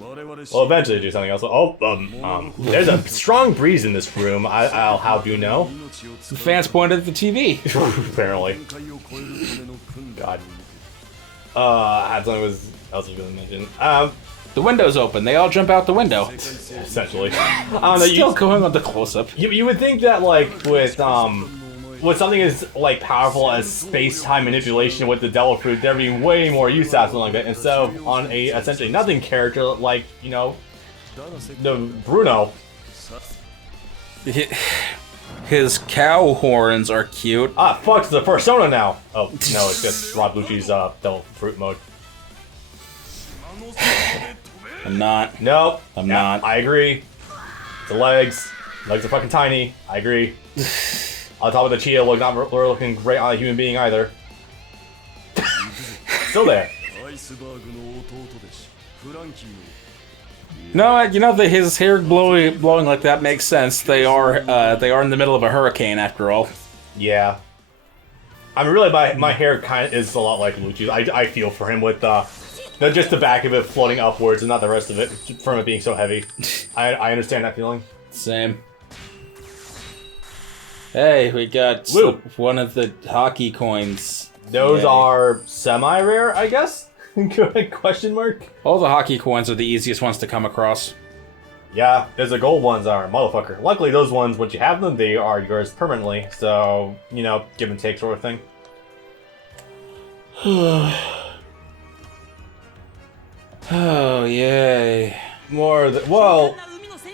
Well, eventually do something else. There's a strong breeze in this room. I'll have you know. The fans pointed at the TV. Apparently. God. I had something else I was going to mention. The window's open. They all jump out the window. Essentially. Still going on the close-up. You would think that, like, with something as, like, powerful as space-time manipulation with the Devil Fruit, there'd be way more use out of something like that, instead of on a essentially nothing character like, you know, the Bruno. His cow horns are cute. Ah, fuck, it's the Persona now! Oh, no, it's just Rod Lucci's Devil Fruit mode. I'm not. Nope. I'm not. I agree. The legs. Legs are fucking tiny. I agree. On top of the cheetah, not looking great on a human being either. Still there. No, you know, his hair blowing like that makes sense. They are in the middle of a hurricane after all. Yeah. I mean, really, my hair kind of is a lot like Lucci's. I feel for him with just the back of it floating upwards and not the rest of it from it being so heavy. I understand that feeling. Same. Hey, we got one of the hockey coins. Those are semi-rare, I guess? Question mark? All the hockey coins are the easiest ones to come across. Yeah, there's the gold ones are motherfucker. Luckily, those ones, once you have them, they are yours permanently. So, you know, give and take sort of thing. Oh, yay. Well,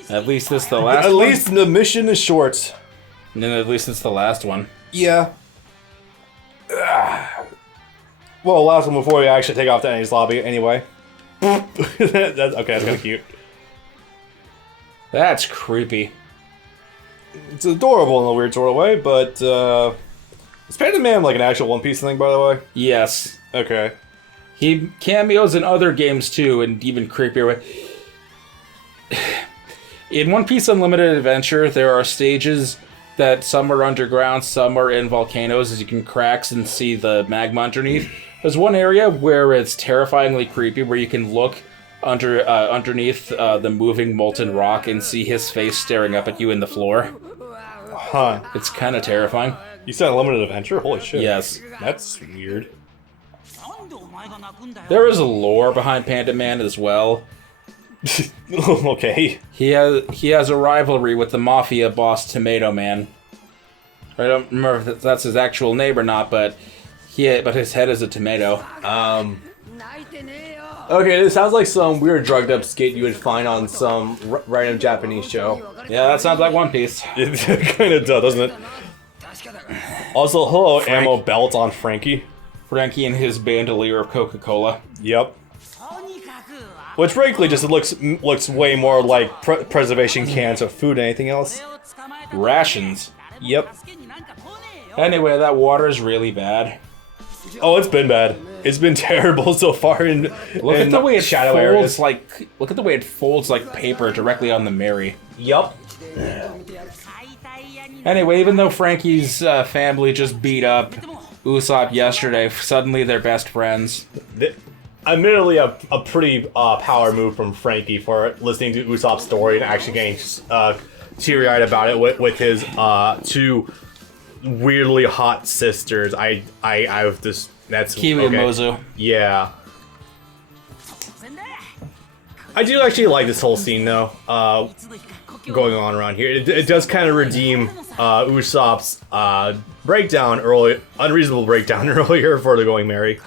at least this the last at one? least the mission is short. And then at least it's the last one. Yeah. Well, last one before we actually take off to Annie's lobby, anyway. That's kind of cute. That's creepy. It's adorable in a weird sort of way, but, is Panda Man like an actual One Piece thing, by the way? Yes. Okay. He cameos in other games too, and even creepier way. In One Piece Unlimited Adventure, there are stages that some are underground, some are in volcanoes, as you can cracks and see the magma underneath. There's one area where it's terrifyingly creepy, where you can look underneath the moving molten rock and see his face staring up at you in the floor. Huh. It's kind of terrifying. You said Unlimited Adventure? Holy shit. Yes. That's weird. There is a lore behind Panda Man as well. Okay. He has a rivalry with the mafia boss Tomato Man. I don't remember if that's his actual name or not, but his head is a tomato. Okay, this sounds like some weird drugged up skit you would find on some random Japanese show. Yeah, that sounds like One Piece. It kind of does, doesn't it? Also, hello, Ammo Belt on Frankie. Frankie and his bandolier of Coca-Cola. Yep. Which frankly just looks way more like preservation cans of food than anything else. Rations. Yep. Anyway, that water is really bad. Oh, it's been bad. It's been terrible so far in Look at the way it shadow folds areas. look at the way it folds like paper directly on the Mary. Yup. Anyway, even though Frankie's family just beat up Usopp yesterday, suddenly they're best friends. Admittedly, a pretty power move from Frankie for listening to Usopp's story and actually getting teary-eyed about it with his two weirdly hot sisters. I've just that's Kiwi and okay. Mozu. Yeah. I do actually like this whole scene though. Going on around here, it does kind of redeem Usopp's unreasonable breakdown earlier for the Going Merry.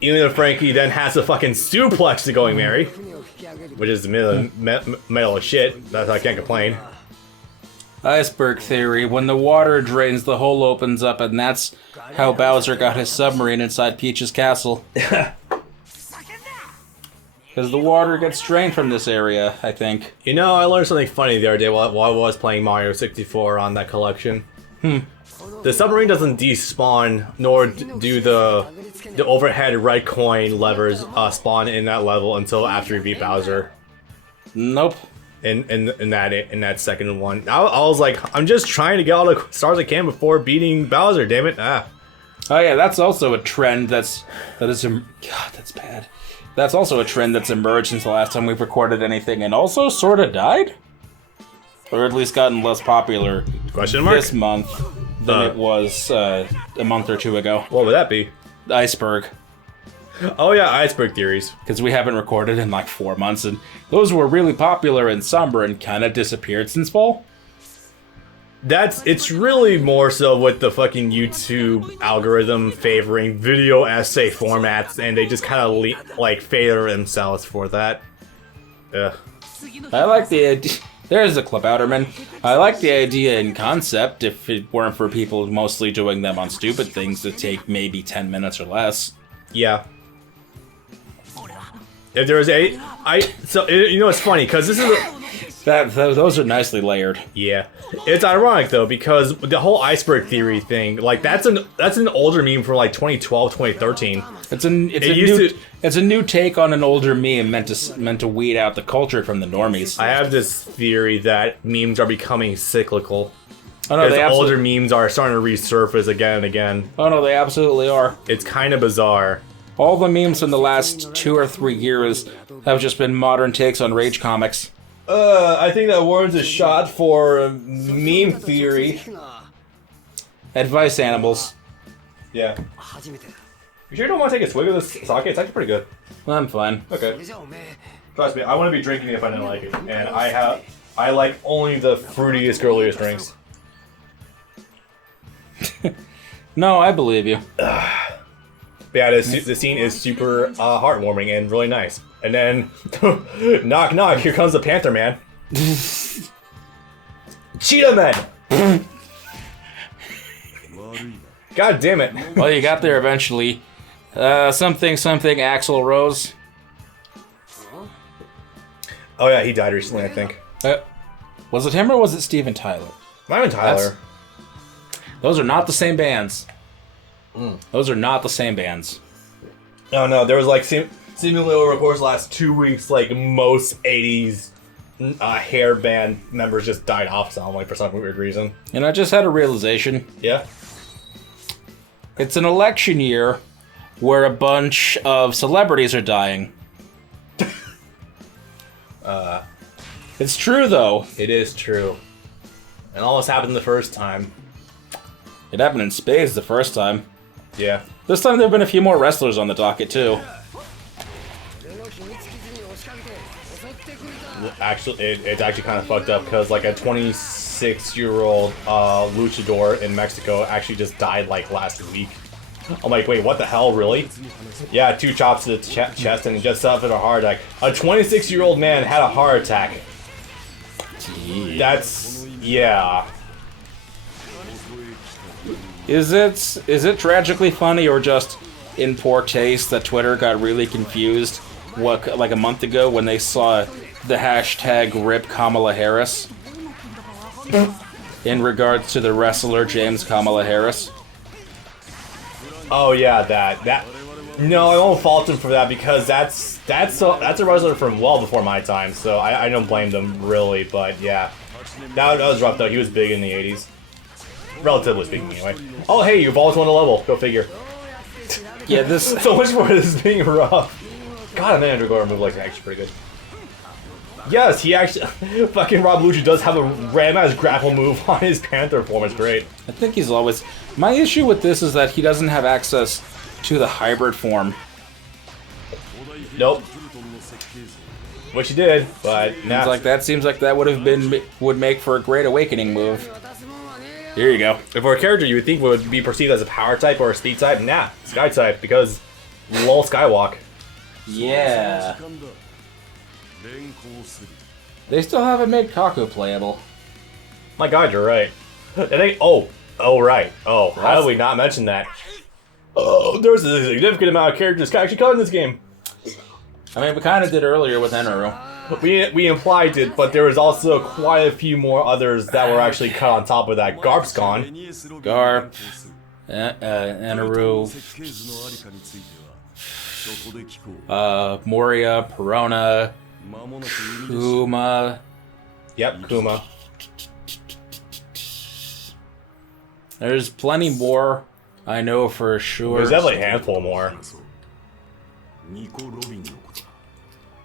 Even though Frankie then has a fucking suplex to Going Merry, which is the middle of shit. That's I can't complain. Iceberg theory. When the water drains, the hole opens up, and that's how Bowser got his submarine inside Peach's castle. Because the water gets drained from this area, I think. You know, I learned something funny the other day while I was playing Mario 64 on that collection. The submarine doesn't despawn, nor do the overhead red coin levers spawn in that level until after you beat Bowser. Nope. In that second one, I was like, I'm just trying to get all the stars I can before beating Bowser. Damn it! Oh yeah, that's also a trend. God, that's bad. That's also a trend that's emerged since the last time we've recorded anything, and also sort of died? Or at least gotten less popular Question mark? this month than it was a month or two ago. What would that be? Iceberg. Oh yeah, iceberg theories. Because we haven't recorded in like 4 months, and those were really popular in summer and kind of disappeared since fall. It's really more so with the fucking YouTube algorithm favoring video essay formats, and they just kind of like favor themselves for that. Ugh. I like the idea. There's a clip outerman. I like the idea and concept if it weren't for people mostly doing them on stupid things that take maybe 10 minutes or less. Yeah. If there was you know, it's funny because this is Those are nicely layered. yeah, it's ironic though because the whole iceberg theory thing, like that's an older meme from like 2012, 2013. It's a new take on an older meme meant to weed out the culture from the normies. I have this theory that memes are becoming cyclical. Oh no, Because older memes are starting to resurface again and again. Oh no, they absolutely are. It's kind of bizarre. All the memes in the last 2 or 3 years have just been modern takes on Rage comics. I think that warrants a shot for meme theory. Advice animals. Yeah. You sure you don't want to take a swig of this sake? It's actually pretty good. I'm fine. Okay. Trust me, I want to be drinking it if I didn't like it. And I like only the fruitiest, girliest drinks. No, I believe you. But yeah, the scene is super heartwarming and really nice. And then, knock knock, here comes the Panther Man. Cheetah Man! God damn it. Well, you got there eventually. Something Axl Rose. Oh yeah, he died recently, I think. Was it him or was it Steven Tyler? Might have been Tyler. Those are not the same bands. Those are not the same bands. No, there was like seemingly over the course of the last 2 weeks, like most 80s hair band members just died off suddenly for some weird reason. And I just had a realization. Yeah? It's an election year where a bunch of celebrities are dying. It's true, though. It is true. It almost happened the first time. It happened in spades the first time. Yeah. This time there have been a few more wrestlers on the docket, too. Actually, it's actually kind of fucked up because like a 26-year-old luchador in Mexico actually just died like last week. I'm like, wait, what the hell, really? Yeah, 2 chops to the chest and just suffered a heart attack. A 26-year-old man had a heart attack. Jeez. That's, yeah. Is it tragically funny or just in poor taste that Twitter got really confused like a month ago when they saw the hashtag RIP Kamala Harris in regards to the wrestler James Kamala Harris? Oh yeah, that. No, I won't fault him for that because that's a wrestler from well before my time, so I don't blame them really. But yeah, that was rough though. He was big in the '80s, relatively speaking, anyway. Oh hey, you've always won a level. Go figure. Yeah, this. So much more of this being rough. God, man, Andrew Gordon move like that actually pretty good. Yes, he actually fucking Rob Lucci does have a ram-ass grapple move on his Panther form. It's great. I think he's always. My issue with this is that he doesn't have access to the hybrid form. Nope. Which he did, but nah. Seems like that would make for a great awakening move. Here you go. If for a character you would think would be perceived as a power type or a speed type, nah, sky type because lol skywalk. Yeah. They still haven't made Kaku playable. My God, you're right. Right. Oh, how did we not mention that? Oh, there's a significant amount of characters actually cut in this game. I mean, we kind of did earlier with Enaru. We implied it, but there was also quite a few more others that were actually cut on top of that. Garp's gone. Garp, Enaru, Moria, Perona, Kuma. Yep, Kuma. There's plenty more, I know for sure. There's definitely a handful more.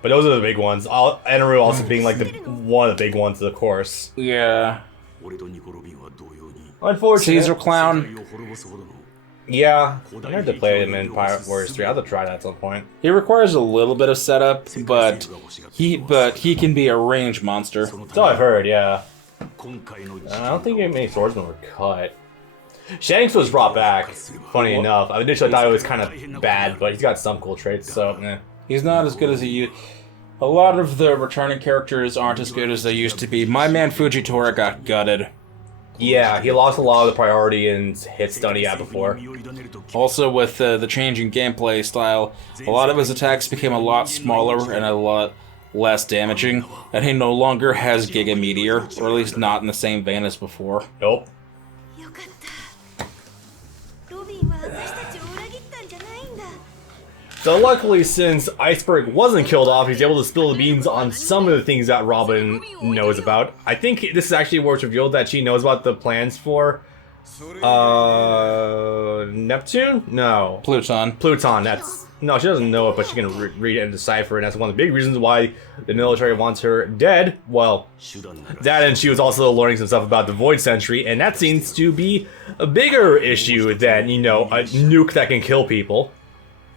But those are the big ones. Enaru also being like one of the big ones, of course. Yeah. Unfortunate. Caesar Clown. Yeah, I had to play him in Pirate Warriors 3. I'll have to try that at some point. He requires a little bit of setup, but he can be a range monster. That's all I've heard, yeah. I don't think many swordsmen were cut. Shanks was brought back, funny enough. I initially thought it was kind of bad, but he's got some cool traits, so, eh. He's not as good as he used. A lot of the returning characters aren't as good as they used to be. My man Fujitora got gutted. Yeah, he lost a lot of the priority and hit stun he had before. Also, with the changing gameplay style, a lot of his attacks became a lot smaller and a lot less damaging, and he no longer has Giga Meteor, or at least not in the same vein as before. Nope. So luckily, since Iceberg wasn't killed off, he's able to spill the beans on some of the things that Robin knows about. I think this is actually where it's revealed that she knows about the plans for Neptune? No. Pluton. Pluton, no, she doesn't know it, but she can read it and decipher it, and that's one of the big reasons why the military wants her dead. Well, that, and she was also learning some stuff about the Void Sentry, and that seems to be a bigger issue than, you know, a nuke that can kill people.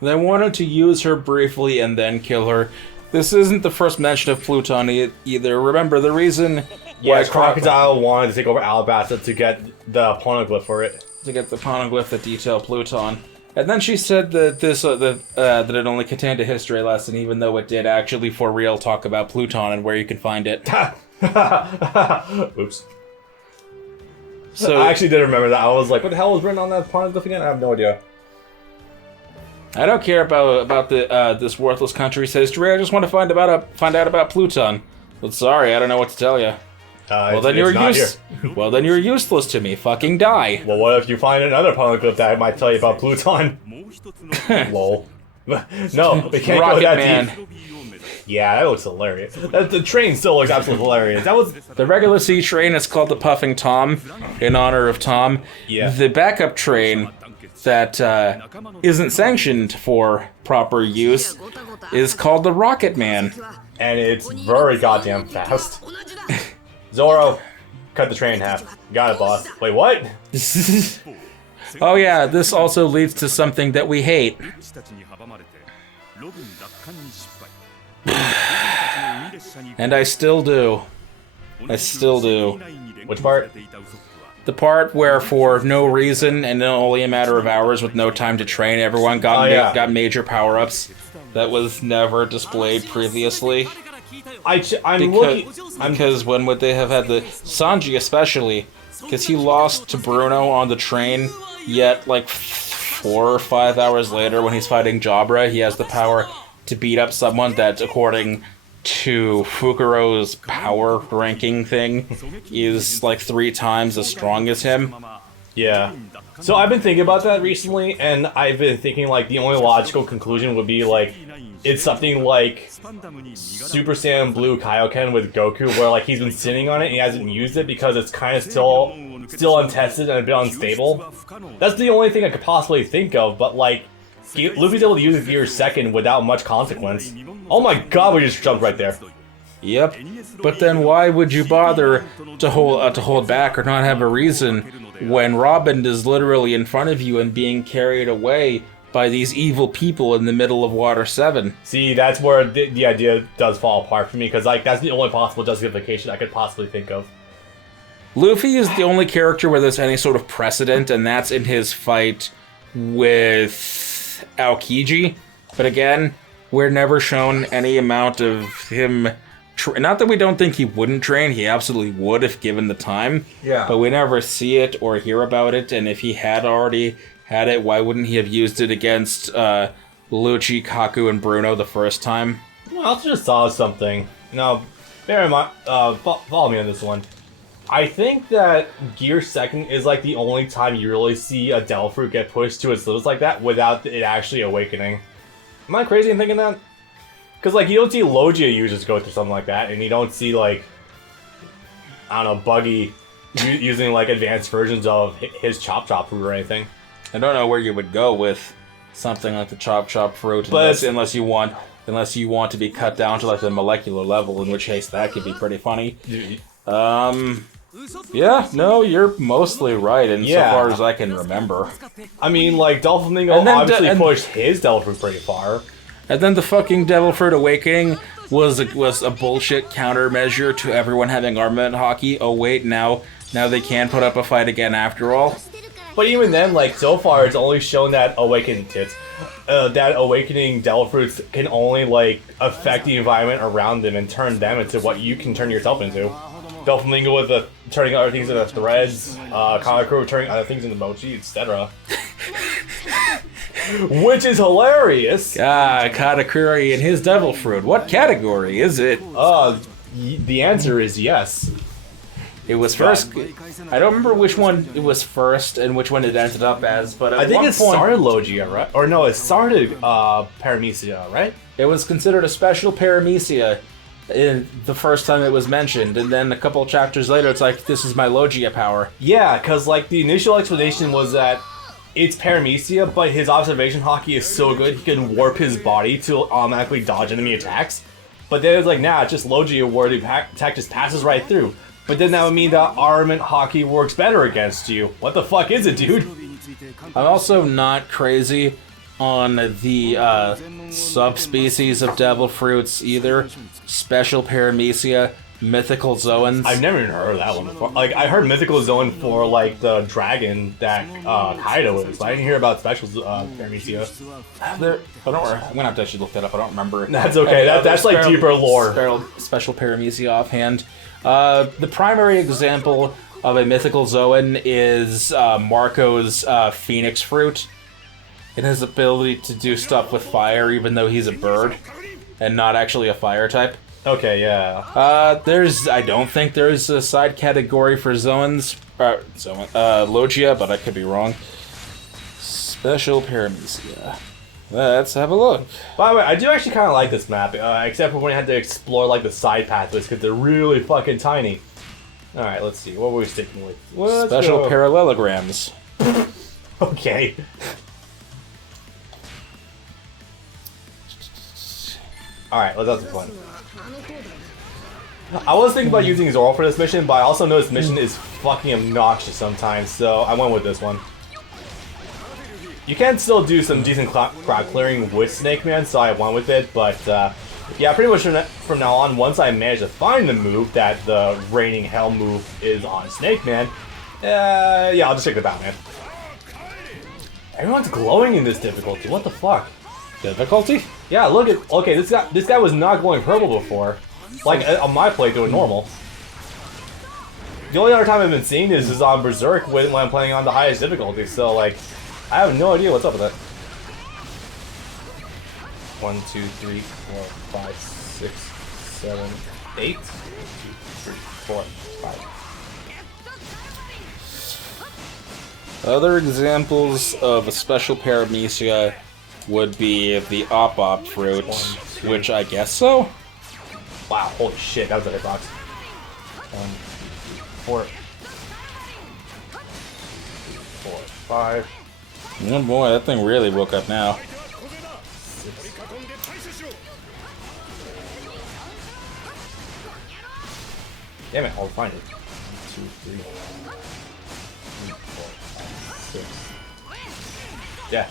They wanted to use her briefly and then kill her. This isn't the first mention of Pluton either. Remember, the reason why Crocodile wanted to take over Alabasta to get the poneglyph for it. To get the poneglyph that detail Pluton. And then she said that that it only contained a history lesson, even though it did actually for real talk about Pluton and where you can find it. Oops. So I actually did remember that. I was like, what the hell was written on that poneglyph again? I have no idea. I don't care about this worthless country's history. I just want to find out about Pluton. But sorry, I don't know what to tell you. Well, then you're useless to me. Fucking die. Well, what if you find another poneglyph that might tell you about Pluton? Lol. No, we can't Rocket go that Man. deep. Yeah, that looks hilarious. The train still looks absolutely hilarious. That was the regular sea train is called the Puffing Tom, in honor of Tom. Yeah. The backup train that isn't sanctioned for proper use is called the Rocket Man. And it's very goddamn fast. Zoro, cut the train in half. Got it, boss. Wait, what? Oh yeah, this also leads to something that we hate. And I still do. I still do. Which part? The part where, for no reason and only a matter of hours with no time to train, everyone got major power-ups that was never displayed previously. Because when would they have had the Sanji especially? Because he lost to Bruno on the train, yet like 4 or 5 hours later when he's fighting Jabra, he has the power to beat up someone that, according to Fukuro's power ranking thing, is like 3 times as strong as him. Yeah. So I've been thinking about that recently, and I've been thinking like the only logical conclusion would be like it's something like Super Saiyan Blue Kaioken with Goku, where like he's been sitting on it and he hasn't used it because it's kind of still untested and a bit unstable. That's the only thing I could possibly think of, but like Luffy's able to use it Gear second without much consequence. Oh my god, we just jumped right there. Yep. But then why would you bother to hold back or not have a reason when Robin is literally in front of you and being carried away by these evil people in the middle of Water 7? See, that's where the idea does fall apart for me, because like that's the only possible justification I could possibly think of. Luffy is the only character where there's any sort of precedent, and that's in his fight with Aokiji. But again, we're never shown any amount of him. Not that we don't think he wouldn't train, he absolutely would if given the time. Yeah. But we never see it or hear about it, and if he had already had it, why wouldn't he have used it against Lucci, Kaku, and Bruno the first time? Well, I also just saw something. Now, bear in mind, follow me on this one. I think that Gear second is like the only time you really see a Devil Fruit get pushed to its limits like that without it actually awakening. Am I crazy in thinking that? Because, like, you don't see Logia users go through something like that, and you don't see, like, I don't know, Buggy using, like, advanced versions of his Chop Chop Fruit or anything. I don't know where you would go with something like the Chop Chop Fruit unless you want unless you want to be cut down to like the molecular level, in which case that could be pretty funny. Yeah, no, you're mostly right, Yeah. insofar as I can remember. I mean, like, Doflamingo And then obviously pushed his Devil Fruit pretty far. And then the fucking Devil Fruit Awakening was a bullshit countermeasure to everyone having armament hockey. Oh wait, now they can put up a fight again after all. But even then, like, so far, it's only shown that awakening that awakening Devil Fruits can only, like, affect the environment around them and turn them into what you can turn yourself into. Doflamingo with the turning other things into threads, Kamakura turning other things into mochi, etc. Which is hilarious! Katakuri and his Devil Fruit. What category is it? The answer is yes. It was first. I don't remember which one it was first and which one it ended up as, but at I think one it point, started Logia, right? Or no, it started Paramecia, right? it was considered a special paramecia in the first time it was mentioned, and then a couple chapters later, it's like, this is my Logia power. Yeah, because like the initial explanation was that it's Paramecia, but his observation hockey is so good he can warp his body to automatically dodge enemy attacks. But then it's like, nah, it's just Logia where the attack just passes right through. But then that would mean that armament hockey works better against you. What the fuck is it, dude? I'm also not crazy on the subspecies of Devil Fruits either. Special Paramecia, Mythical Zoans. I've never even heard of that one before. Like, I heard Mythical Zone for, like, the dragon that Kaido is, but I didn't hear about Special Paramecia. I don't worry. I'm gonna have to actually look that up. I don't remember. That's okay. That's like deeper lore. Special Paramecia offhand. The primary example of a Mythical Zoan is Marco's Phoenix Fruit. It has the ability to do stuff with fire, even though he's a bird and not actually a fire type. Okay, yeah. I don't think there's a side category for Zoans. Logia, but I could be wrong. Special Paramecia. Let's have a look. By the way, I do actually kind of like this map, except for when you had to explore like the side pathways because they're really fucking tiny. All right, let's see. What were we sticking with? Special parallelograms. Okay. All right, let's have some fun. I was thinking about using Zoro for this mission, but I also know this mission is fucking obnoxious sometimes, so I went with this one. You can still do some decent crowd clearing with Snake Man, so I went with it, but yeah, pretty much from now on, once I manage to find the move that the Raining Hell move is on Snake Man, yeah, I'll just take the Batman. Everyone's glowing in this difficulty, what the fuck? Difficulty? Yeah, look at, okay, this guy was not glowing purple before. Like, on my playthrough, normal. The only other time I've been seeing this is on Berserk when I'm playing on the highest difficulty, so, like, I have no idea what's up with that. 1, 2, 3, 4, 5, 6, 7, 8. 4, 5. Other examples of a special paramecia would be the Op fruit, which I guess so? Wow, holy shit, that was a hitbox. 4, 5. Oh boy, that thing really woke up now. 6. Damn it, I'll find it. 1, 2, 3, 4, 5, 6. Yeah.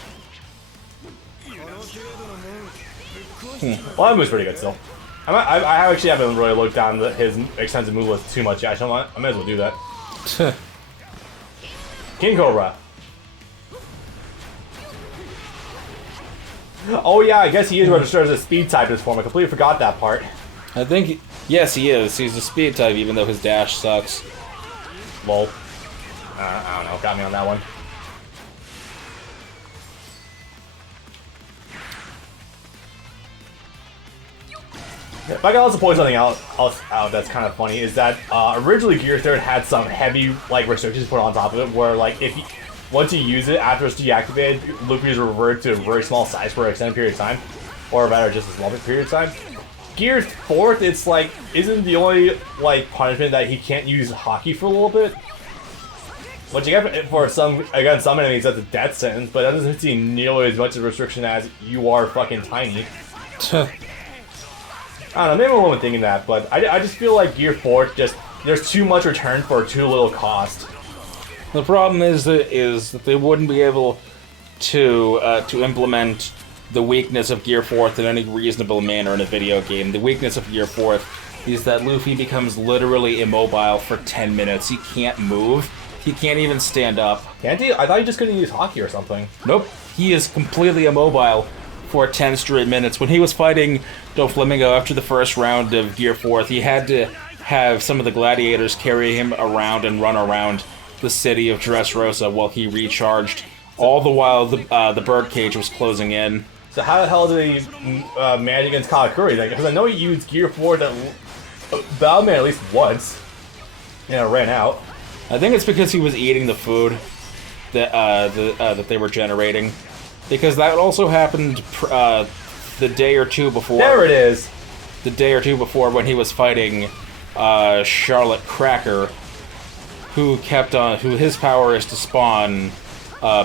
Well, that move's pretty good still. I actually haven't really looked down his extensive move list too much yet. I might as well do that. King Cobra. Oh yeah, I guess he is registered as a speed type in this form. I completely forgot that part. I think, yes, he is. He's a speed type, even though his dash sucks. Lol. I don't know. Got me on that one. If I can also point something else out that's kind of funny, is that originally Gear Third had some heavy like restrictions put on top of it, where like if you, once you use it after it's deactivated, Luffy's revert to a very small size for an extended period of time, or rather just a small period of time. Gear Fourth, it's like isn't the only like punishment that he can't use hockey for a little bit. What you get for some some enemies, that's a death sentence, but that doesn't seem nearly as much of a restriction as you are fucking tiny. I don't know, maybe I'm only thinking that, but I just feel like Gear 4 just there's too much return for too little cost. The problem is that they wouldn't be able to implement the weakness of Gear 4th in any reasonable manner in a video game. The weakness of Gear 4th is that Luffy becomes literally immobile for 10 minutes. He can't move. He can't even stand up. Can't he? I thought he just couldn't use hockey or something. Nope. He is completely immobile for 10 straight minutes. When he was fighting Doflamingo after the first round of Gear 4th, he had to have some of the gladiators carry him around and run around the city of Dressrosa while he recharged. All the while the birdcage was closing in. So how the hell did he manage against Katakuri then? Because I know he used Gear 4 to battle man at least once. And it ran out. I think it's because he was eating the food that they were generating. Because that also happened the day or two before. There it is! The day or two before when he was fighting Charlotte Cracker, who his power is to spawn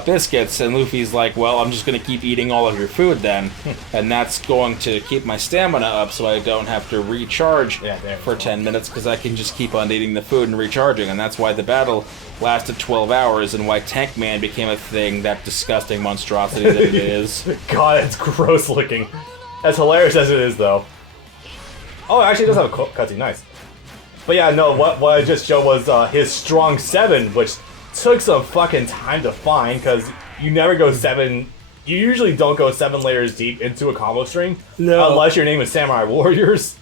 biscuits, and Luffy's like, well, I'm just going to keep eating all of your food then, and that's going to keep my stamina up so I don't have to recharge for 10 minutes, because I can just keep on eating the food and recharging, and that's why the battle lasted 12 hours, and why Tank Man became a thing, that disgusting monstrosity that it is. God, it's gross looking. As hilarious as it is, though. Oh, it actually does have a cutscene, nice. But yeah, no, what I just showed was his strong 7, which took some fucking time to find, because you never go 7... You usually don't go 7 layers deep into a combo string. No. Unless your name is Samurai Warriors.